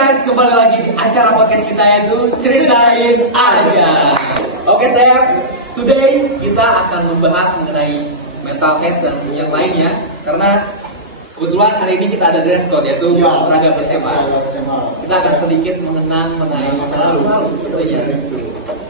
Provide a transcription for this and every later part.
guys, kembali lagi di acara podcast kita yaitu Ceritain Aja. Oke Sep, today kita akan membahas mengenai mental health dan yang lainnya. Karena kebetulan hari ini kita ada dress code yaitu seragam SMA. Kita akan sedikit mengenang mengenai masa lalu tentunya.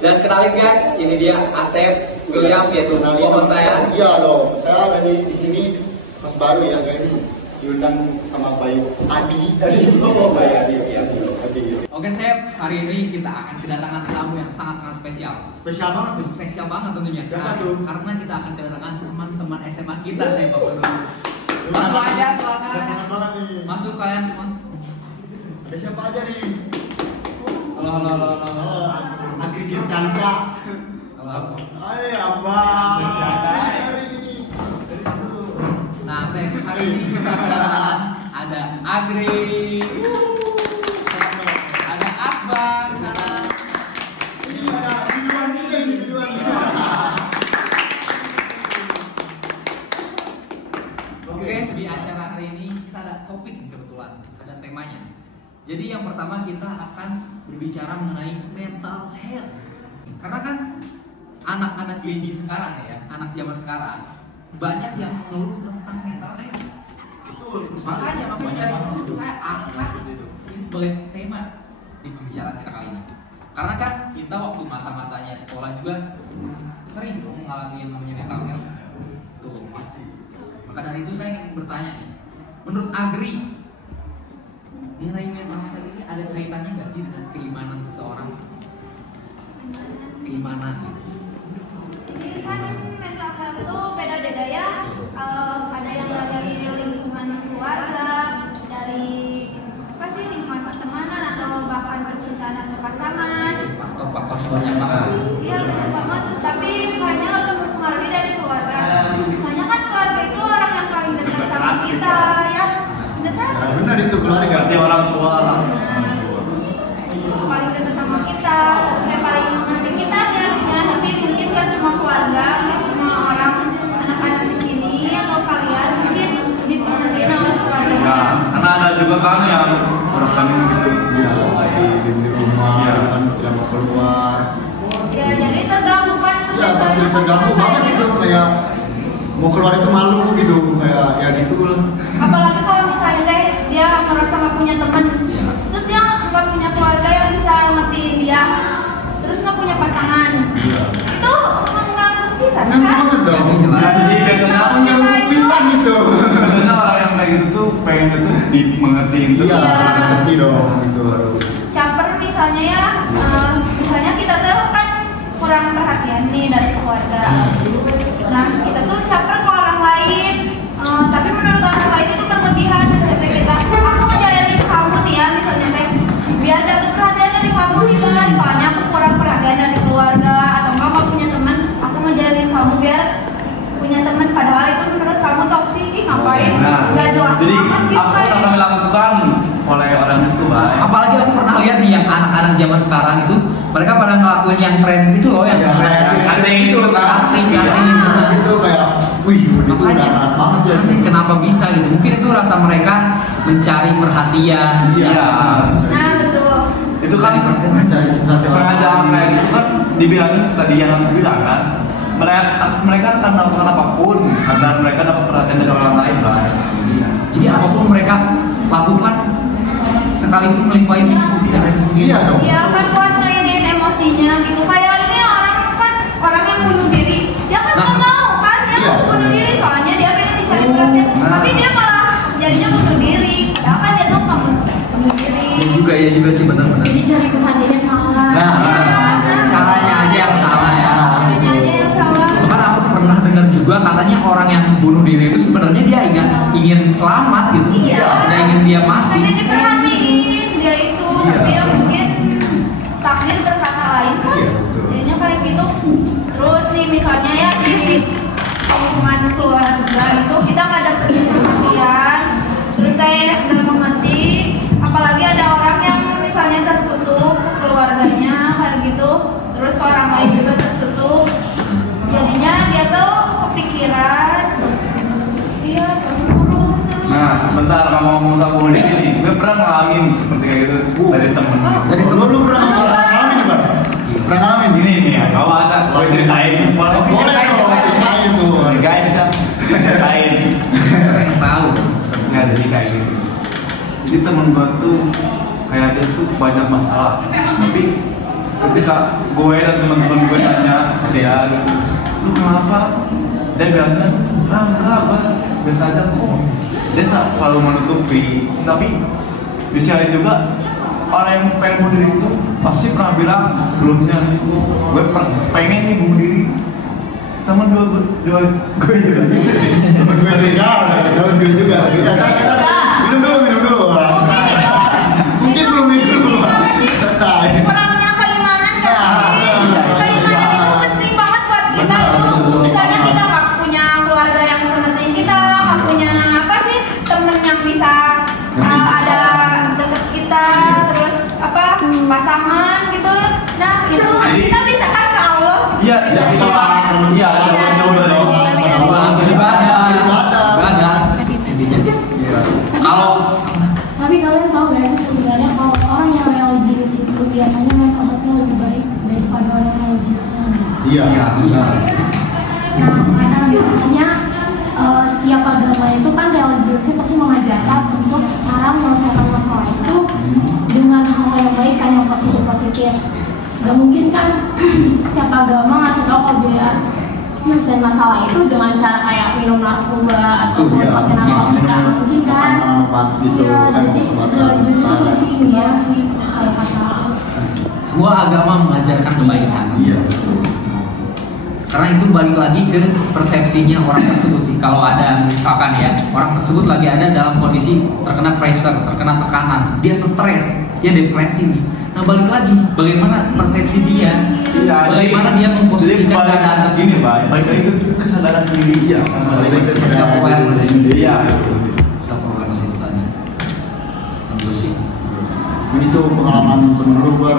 Dan kenalin guys, ini dia Asep William yaitu host saya. Iya dong, saya dari di sini host baru ya guys. Diundang sama Bayu Adi. Bayu Adi. Oke Sep, hari ini kita akan kedatangan tamu yang sangat-sangat spesial. Spesial banget. Spesial banget tentunya. Karena kita akan kedatangan teman-teman SMA kita Sep. Masuk aja, silakan. Masuk kalian semua. Ada siapa aja nih? Halo. Agri Chandra. Halo. Hai abang. Nah, Sep, hari ini kita kedatangan ada Agri. Ada Akbar di sana. Oke, di acara hari ini kita ada topik kebetulan, ada temanya. Jadi yang pertama kita akan berbicara mengenai mental health. Karena kan anak-anak Gen Z sekarang ya, anak zaman sekarang banyak yang mengeluh tentang mental health. Betul. Makanya itu saya angkat ini sebagai tema di pembicaraan kita kali ini. Karena kan kita waktu masa-masanya sekolah juga sering mengalami yang namanya mental health. Tuh pasti. Maka dari itu saya ingin bertanya nih, menurut Agri mengenai mental health ini ada kaitannya nggak sih dengan keimanan seseorang? Keimanan. Jadi kan mental health itu beda-beda ya. Ada yang dari lingkungan keluarga, dari lingkungan pertemanan atau bahkan percintaan atau pasangan. Faktor-faktor yang banyak banget. Iya banyak banget. Tapi banyak lebih mempengaruhi dari keluarga. Soalnya kan keluarga itu orang yang paling dekat sama kita ya. Benar? Benar itu keluarga. Berarti orang tua lah. Paling dekat sama kita, yang paling mengerti kita sih harusnya. Tapi mungkin nggak semua keluarga, nggak semua orang, anak-anak di sini atau kalian mungkin dipengerti sama keluarga. Nah, karena ada juga kami yang orang kami gitu Iya, di rumah, kan tidak mau keluar. Ya jadi terganggu kan itu. Ya pasti terganggu banget itu, kayak mau keluar itu malu gitu, kayak ya gitu lah. Apalagi kalau misalnya dia merasa nggak punya teman, terus dia nggak punya keluarga yang bisa ngertiin dia, terus nggak punya pasangan, itu mengganggu pisan kan? Banget dong. Nah, jadi biasanya Mengganggu pisan gitu. biasanya orang yang kayak gitu tuh pengen tuh dimengertiin tuh. Iya, ngerti dong itu harus. Caper misalnya ya, misalnya kita tuh kan kurang perhatian nih dari keluarga. Nah kita tuh caper ke orang lain, tapi menurut orang lain itu kelebihan. Misalnya kita, aku ngejalin kamu nih ya, misalnya biar dapat perhatian dari kamu nih kan. Soalnya aku kurang perhatian dari keluarga atau kamu punya teman, aku ngejalin kamu biar punya teman. Padahal itu menurut kamu toksik, ngapain? Nggak jelas Jadi banget gitu apa kan. yang kami lakukan oleh orang itu, Bay? Apalagi aku pernah lihat nih yang anak-anak zaman sekarang itu mereka pada ngelakuin yang tren itu loh, yang Cutting itu kan. cutting Itu kayak, wih, itu makanya udah banget ya. kenapa bisa gitu? Mungkin itu rasa mereka mencari perhatian. Iya. Nah betul. Itu kan Mencari sensasi. sengaja kayak gitu kan dibilangin tadi yang aku bilang kan. Mereka akan melakukan apapun agar mereka dapat perhatian dari orang lain, Bay. Jadi apapun mereka lakukan sekalipun melimpahi musuh tidak ada sendiri. Iya dong. Iya kan buat ngeinin emosinya gitu. Kayak ini orang kan orang yang bunuh diri. Dia kan nggak mau kan, dia Iya. mau bunuh diri soalnya dia pengen dicari perhatian. Tapi dia malah jadinya bunuh diri. Padahal kan dia tuh nggak mau bunuh diri. Ya juga sih benar-benar. Jadi cari perhatiannya salah. Caranya aja yang salah ya. Caranya aja yang salah. Bahkan aku pernah dengar juga katanya orang yang bunuh diri itu sebenarnya dia ingin selamat gitu. Iya. Nggak ingin dia mati. Pengen diperhatiin dia itu, tapi ya mungkin takdir berkata lain kan. Iya, betul. Jadinya kayak gitu. Terus nih misalnya ya di lingkungan keluarga itu kita nggak dapet perhatian, terus saya nggak mengerti. Apalagi ada orang yang misalnya tertutup keluarganya kayak gitu, terus ke orang lain juga tertutup. Jadinya dia tuh kepikiran, dia terus Nah, sebentar kamu ngomong sama gue di sini, gue pernah ngalamin seperti kayak gitu. itu dari temen. Dari temen. Lu pernah ngalamin nih, Bang? Pernah ngalamin? Ini nih ya, kalau ada, boleh ceritain. Boleh Ceritain tuh. guys kan, ceritain. Pengen tahu. Nggak jadi kayak gitu. Jadi temen gue tuh kayak dia tuh banyak masalah, tapi ketika gue dan teman-teman gue tanya ke dia gitu, lu kenapa? Dia bilangnya, enggak bang, biasa aja kok. Dia selalu menutupi, tapi di sini juga orang yang pengen bunuh diri itu pasti pernah bilang sebelumnya, gue pengen nih bunuh diri. Temen gue juga Temen gue juga. Minum dulu. Mungkin belum minum dulu. Santai. Kurangnya keimanan nggak sih? Keimanan itu penting banget buat kita. Misalnya kita nggak punya keluarga yang seperti kita, nggak punya apa sih temen yang bisa ada deket kita, terus apa pasangan gitu. Nah itu kita bisa kan ke Allah. iya, Ibadah. Intinya sih. Kalau Tapi kalian tahu gak sih sebenarnya kalau orang yang religius itu biasanya mental health-nya lebih baik daripada orang yang religiusnya. Iya. Nah, karena biasanya setiap agama itu kan religiusnya pasti mengajarkan untuk cara menyelesaikan masalah itu dengan hal yang baik kan, yang positif. Gak mungkin kan setiap agama ngasih tau kalau dia menyelesaikan masalah itu dengan cara kayak minum narkoba atau pakai narkotika, mungkin kan? Iya, jadi religius itu penting ya sih kayak kata. semua agama mengajarkan kebaikan. Iya. Karena itu balik lagi ke persepsinya orang tersebut sih. Kalau ada misalkan ya orang tersebut lagi ada dalam kondisi terkena pressure, terkena tekanan, dia stres, dia depresi nih. Nah balik lagi, bagaimana persepsi dia, bagaimana dia memposisikan keadaan tersebut. Baik itu kesadaran diri dia. Self awareness itu. Iya. Self awareness itu tadi. Tentu sih. Ini tuh pengalaman temen lu, Bar.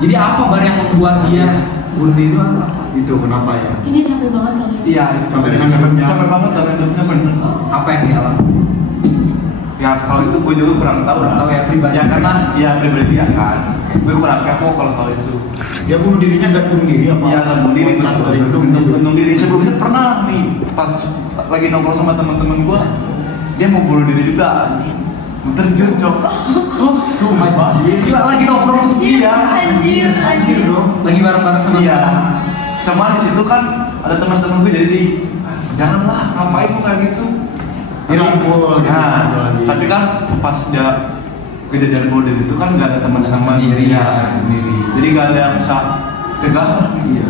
Jadi apa bar yang membuat dia bunuh diri apa? Itu kenapa ya? Ini capek banget kali ya. Iya, Sampai dengan hidupnya. capek banget, tapi hidupnya bener. Apa yang dialami? Ya kalau itu gue juga kurang tahu. Kurang tahu ya, pribadi. Ya karena ya pribadi ya kan. Gue kurang kepo kalau itu. Dia bunuh dirinya gantung diri apa? Iya, gantung diri, Loncat dari gedung gitu. gantung diri. Sebelumnya pernah nih pas lagi nongkrong sama teman-teman gue, dia mau bunuh diri juga. Terjun cok. Sumpah banget. Gila lagi nongkrong tuh. Iya. Anjir dong. Lagi bareng-bareng sama Iya. Sama di situ kan ada teman-teman gue jadi janganlah ngapain lu kayak gitu. Dirangkul gitu. Nah, tapi kan pas dia kejadian bunuh diri itu kan nggak ada teman-teman Sendiri, ya. sendiri. Jadi nggak ada yang bisa cegah. Iya.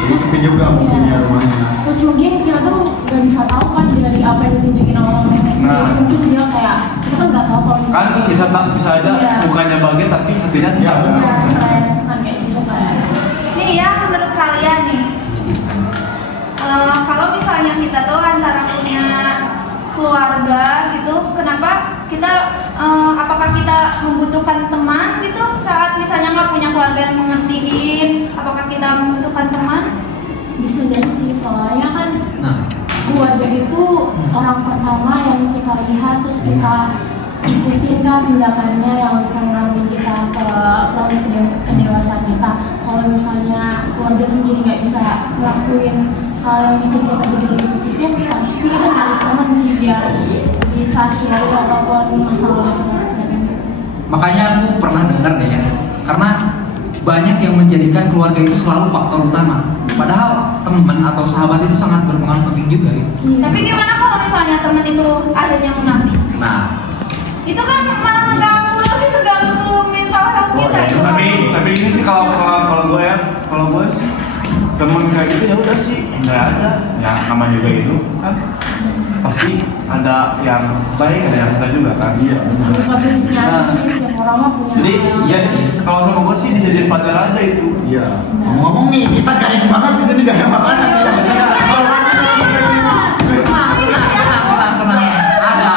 Jadi sepi juga mungkin ya rumahnya. Terus mungkin kita tuh gak bisa tahu kan dari apa yang ditunjukin orang lain. Nah. Mungkin dia kayak kita kan gak tahu kalau Kan bisa aja Iya. mukanya bahagia tapi hatinya Iya, tidak. benar. stres kan kayak gitu kan. Nih ya menurut kalian nih, kalau misalnya kita tuh antara punya keluarga gitu, kenapa kita apakah kita membutuhkan teman gitu saat misalnya nggak punya keluarga yang mengertiin, apakah kita membutuhkan teman? Bisa jadi sih soalnya kan Nah, keluarga itu orang pertama yang kita lihat terus kita ikutin kan tindakannya yang bisa mengambil kita ke proses kedewasaan kita. Kalau misalnya keluarga sendiri nggak bisa ngelakuin hal yang bikin kita jadi lebih positif, pasti kita cari teman sih biar bisa share ataupun masalah-masalah gitu. makanya aku pernah dengar deh ya. Karena banyak yang menjadikan keluarga itu selalu faktor utama. Padahal teman atau sahabat itu sangat berpengaruh penting juga gitu. Tapi gimana kalau misalnya teman itu akhirnya munafik? Nah, Itu kan malah ngeganggu, lebih ngeganggu mental health kita itu. Tapi ini sih kalau gue sih temen kayak gitu ya udah sih enggak aja. Ya nama juga itu kan pasti ada yang baik ada yang enggak juga kan. Iya. Ambil positifnya aja sih, setiap orang mah punya Jadi hal ya yang- kalau sama gue sih dijadiin pelajaran aja itu. Iya. Ngomong nih, kita garing banget di sini gak ada makanan. tenang. Ada.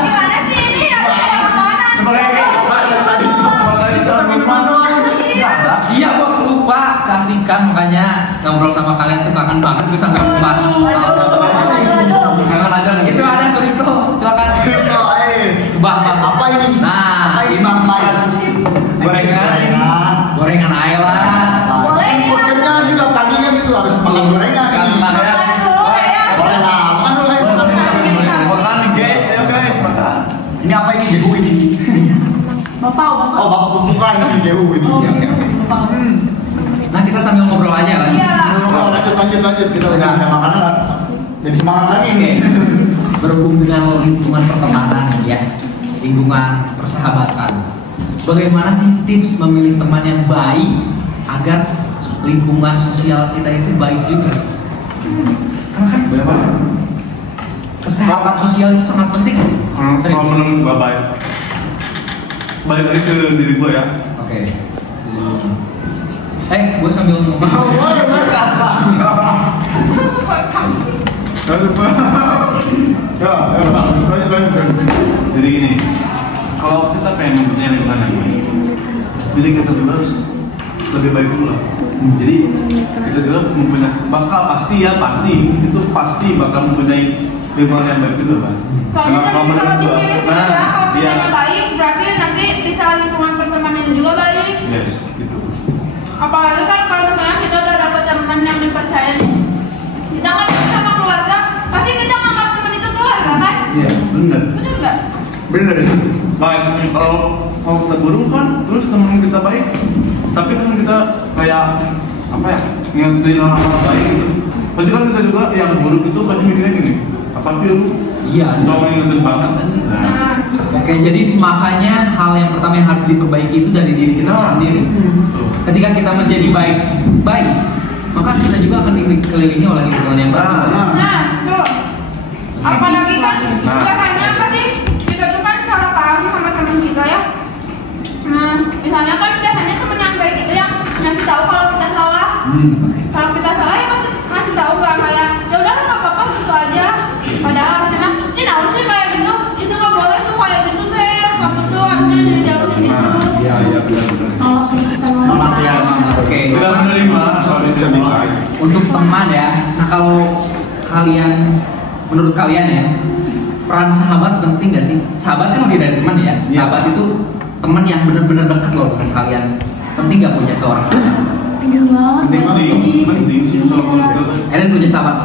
Gimana sih ini? Ada makanan. Sebagai calon minuman Iya, gua lupa kasihkan makanya ngobrol sama kalian tuh kangen banget gue sampai lupa. kangen aja nih. Itu ada Surito, silakan. Apa Boleh nih, Podcastnya juga pagi kan itu harus makan gorengan. Makan ya. makan dulu ya. Boleh lah, makan dulu lah. Makan guys, ayo guys makan. Ini apa ini jehu ini? Bapak. Oh, bukan ini jehu ini. Oh, Oke, oke. Bapak. Nah kita sambil ngobrol aja kan. Iya lah. Oh, lanjut. Kita udah ada makanan lah. Jadi semangat lagi. Oke. Berhubung dengan lingkungan pertemanan ya, lingkungan persahabatan. Bagaimana sih tips memilih teman yang baik agar lingkungan sosial kita itu baik juga? Karena kan kesehatan sosial itu sangat penting. Kalau menurut gua baik. Balik lagi ke diri gua ya. Oke. Gue sambil ngomong. Jadi gini, kalau kita pengen mempunyai lingkungan yang baik, jadi kita juga harus lebih baik dulu lah. Jadi kita juga pasti itu pasti bakal mempunyai lingkungan yang baik juga kan. Soalnya kan Kalau kalau menurut gua, dipilih ya, kalau misalnya baik berarti nanti bisa lingkungan pertemanannya juga baik. yes, gitu. Apalagi kan kalau misalnya kita udah dapat teman yang dipercaya nih, kita kan sama keluarga, pasti kita nganggap teman itu keluarga kan? Iya, benar. Bener nggak? Benar itu. Baik, kalau kita burung kan, terus teman kita baik, tapi teman kita kayak apa ya, ngingetin orang-orang baik gitu. Tapi kan kita juga yang buruk itu pasti mikirnya gini, apa sih lu? Iya. Sama ngingetin banget kan? Nah, Oke, jadi makanya hal yang pertama yang harus diperbaiki itu dari diri kita sendiri. Ketika kita menjadi baik, maka kita juga akan dikelilingi oleh lingkungan yang baik. nah, tuh. Apalagi kan bukan hanya apa sih? Kita tuh kan salah paham sama teman kita ya. Nah, misalnya kan biasanya teman yang baik itu yang ngasih tahu kalau kita salah. Kalau kita salah ya pasti ngasih tahu nggak kayak ya udah nggak apa-apa gitu aja. Padahal harusnya ini naon sih kayak gitu, itu nggak boleh tuh kayak gitu sih. Kamu tuh harusnya dijauhin gitu. Iya, benar. Kalau kita sama Nolak ya, Oke, Tidak menerima soal itu lebih baik. untuk teman ya. Nah kalau menurut kalian ya, peran sahabat penting nggak sih? Sahabat kan lebih dari teman ya. Iya. Sahabat itu teman yang benar-benar dekat loh dengan kalian. Penting nggak punya seorang sahabat? Penting banget Penting sih kalau menurut gue. Ellen punya sahabat?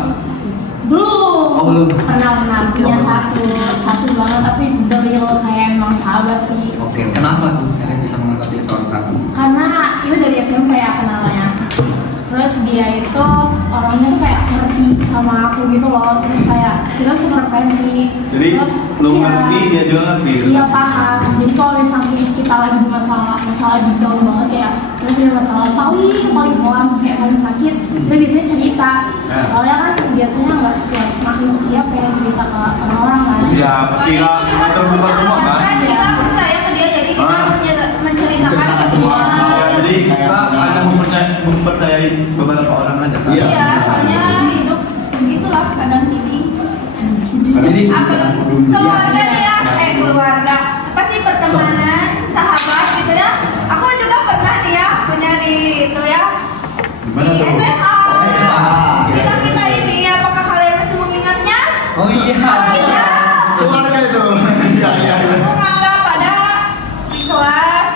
Belum. Oh, belum. Pernah punya satu banget tapi real kayak emang sahabat sih. Oke, kenapa tuh kalian bisa menganggap dia seorang sahabat? Karena itu dari SMP ya kenalnya. Terus dia itu orangnya tuh kayak ngerti sama aku gitu loh. Terus kayak kita sefrekuensi. Jadi Terus, lu ya, ngerti, dia juga ngerti. Iya paham. Jadi kalau misalnya kita lagi di masalah detail banget ya, terus dia masalah paling kelam kayak paling sakit, kita biasanya cerita. Soalnya kan biasanya nggak setiap manusia pengen cerita ke orang kan. Ya pasti lah, terbuka semua kan. Kita percaya ke dia jadi kita menceritakan semua. Ya, jadi kita hanya mempercayai beberapa orang aja kan. Iya. Iya, soalnya hidup begitulah kadang gini. Jadi Apalagi keluarga nih ya, keluarga. Apa sih pertemanan, sahabat gitu ya? Aku juga pernah nih ya punya di itu ya. Gimana Di tuh? SMA. SMA. Kita ini apakah kalian masih mengingatnya? oh iya. Oh iya. Keluarga itu. Iya. Aku nganggap pada di kelas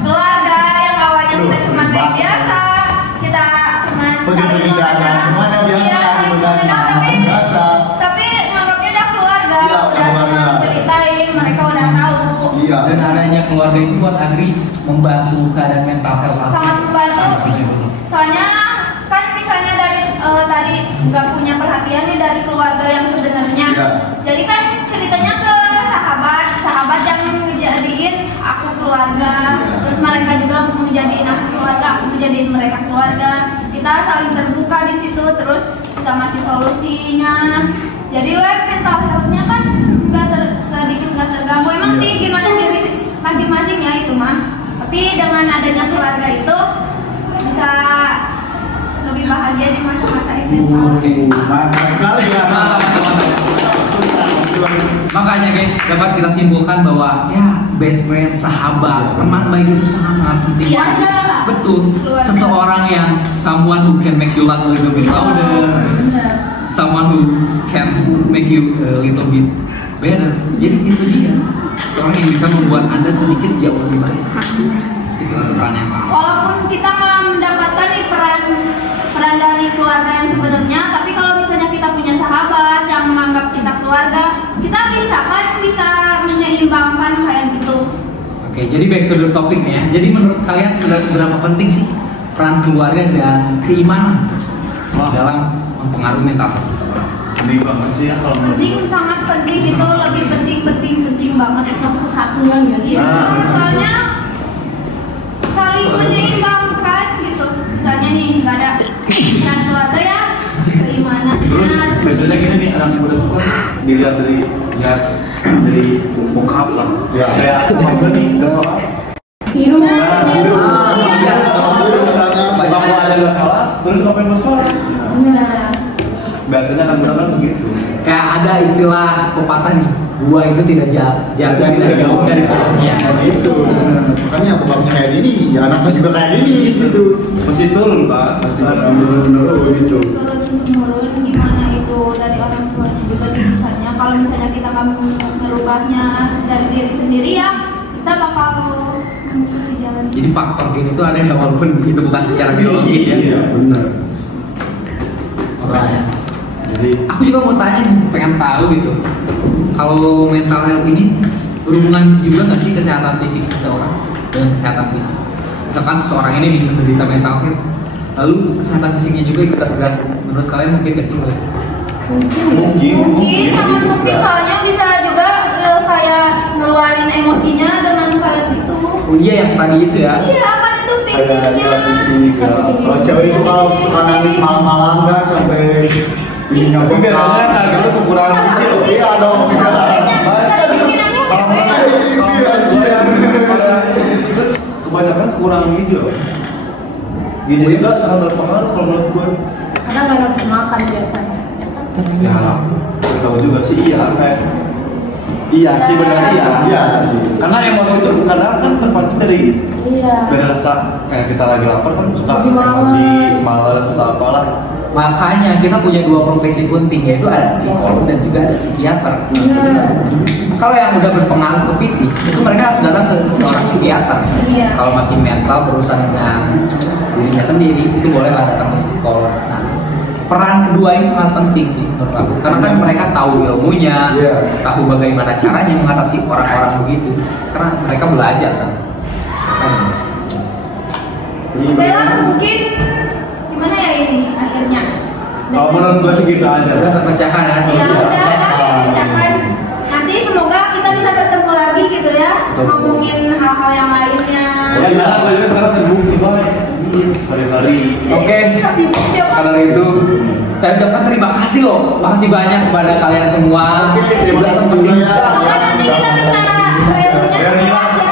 keluarga yang awalnya kita cuma kayak biasa, kita cuma saling Biasa. Semuanya biasa. iya, saling Bukan mengenal, biasa. tapi nganggapnya udah keluarga, Iya, udah keluarga. semua ceritain, mereka udah tahu. Iya. Dan adanya keluarga itu buat Agri membantu keadaan mental health aku. Sangat membantu. Soalnya kan misalnya dari tadi nggak punya perhatian nih dari keluarga yang sebenarnya. Iya. Jadi kan ceritanya ke sahabat yang ngejadiin aku keluarga. Iya. Terus mereka juga ngejadiin aku keluarga, aku ngejadiin mereka keluarga. Kita saling terbuka di situ, terus bisa ngasih solusinya. Jadi mental health-nya kan sedikit nggak terganggu. Emang Iya. sih gimana diri masing-masing ya itu mah. Tapi dengan adanya keluarga itu bisa lebih bahagia di masa-masa SMA. Oke. Mantap sekali ya. Mantap. Makanya guys, dapat kita simpulkan bahwa ya best friend, sahabat, teman baik itu sangat-sangat penting. Keluarga. Betul. Keluarga. Seseorang yang someone who can make you laugh a little bit louder, someone who can make you a little bit better. Jadi itu dia. Seorang yang bisa membuat Anda sedikit jauh lebih baik. itu peran yang sama. Walaupun kita nggak mendapatkan nih peran dari keluarga yang sebenarnya, tapi kalau misalnya kita punya sahabat yang menganggap kita keluarga, kita bisa menyeimbangkan kayak gitu. Oke, jadi back to the topic nih ya. Jadi menurut kalian seberapa penting sih peran keluarga dan keimanan dalam mempengaruhi mental health seseorang? Ini banget sih ya kalau menurut Penting, sangat penting, itu lebih penting banget. Satu kesatuan ya sih. Iya, soalnya saling menyeimbangkan gitu. Misalnya nih nggak ada peran keluarga ya, keimanannya. Terus biasanya gini nih, anak muda tuh kan dilihat dari bokap lah. Ya. Kayak aku mau nih gak salah. Biru. Bokap gua aja gak salah, terus ngapain gak salah? Benar. Biasanya anak muda kan begitu. Kayak ada istilah pepatah nih, buah itu tidak jauh dari pohonnya. Gitu. Makanya bapaknya kayak gini, ya anaknya juga kayak gini gitu. Mesti turun kan? Pasti benar-benar gitu. Turun gimana itu dari orang tuanya juga didikannya. Kalau misalnya kita nggak merubahnya dari diri sendiri ya, kita bakal mengikuti jalan. Jadi faktor gini itu ada ya, walaupun itu bukan secara biologis ya. Iya, benar. Makanya. Jadi Aku juga mau tanya nih, pengen tahu gitu. Kalau mental health ini berhubungan juga nggak sih kesehatan fisik seseorang dengan kesehatan fisik? Misalkan seseorang ini menderita mental health, lalu kesehatan fisiknya juga ikut terganggu. Menurut kalian mungkin nggak sih? Mungkin sangat mungkin, soalnya bisa juga kayak ngeluarin emosinya dengan kayak gitu. Oh iya yang tadi itu ya. Iya kan itu fisiknya. Kalau cewek itu kalau suka nangis malam-malam kan sampai ininya biasanya harga lu kekurangan gizi loh. Iya dong. Terus kebanyakan kekurangan gizi loh. Gizi juga sangat berpengaruh kalau menurut gue. Karena nggak nafsu makan biasanya. Ya, tahu juga sih iya kayak. Iya sih benar iya. Iya sih. Karena emosi itu kadang kan terpacu dari Iya. rasa kayak kita lagi lapar kan suka Lebih males. emosi, malas atau apalah. Makanya kita punya dua profesi penting, yaitu ada psikolog dan juga ada psikiater. Iya. Kalau yang udah berpengaruh ke fisik, itu mereka harus datang ke seorang psikiater. Iya. Kalau masih mental berurusan dengan dirinya sendiri, itu bolehlah datang ke psikolog. Nah, peran kedua ini sangat penting sih menurut aku, karena kan mereka tahu ilmunya, Iya. tahu bagaimana caranya mengatasi orang-orang begitu, karena mereka belajar kan. Oke lah, mungkin gimana ya ini akhirnya? Kalau menurut gue sih gitu aja. Udah terpecahkan ya. Ya udah, pecahkan. Nanti semoga kita bisa bertemu lagi gitu ya, ngomongin hal-hal yang lainnya. Ya jangan, gue juga sekarang sibuk nih bye. Sorry. Oke, Sibuk tiap hari. karena itu saya ucapkan terima kasih loh, makasih banyak kepada kalian semua. Udah sempetin. Semoga nanti kita bisa reuninya sekelas ya.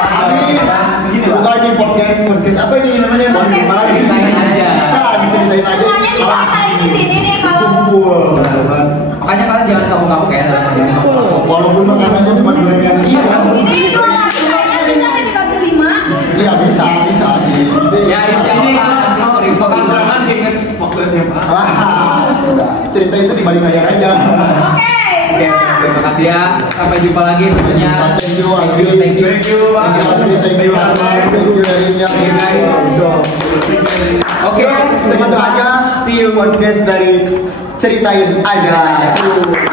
Segini Bukan lah. di podcast apa ini namanya? Podcast Gimana ini. diceritain aja. Nah, diceritain aja. Semuanya diceritain di sini nih kalau Kumpul, kan? Makanya kalian jangan kabur-kabur kayak dalam sini. Walaupun makanannya cuma gorengan. Iya, kan? ini dua kalinya bisa nggak dibagi 5? Iya bisa sih. Ya insya Allah nanti sorry Bahkan pokoknya. teman inget waktu SMA. Cerita itu di balik layar aja. Oke, Oke, terima kasih ya. Sampai jumpa lagi tentunya. Thank you, Thank you. Thank you. Oke, Segitu aja. See you. Podcast dari Ceritain Aja. See you.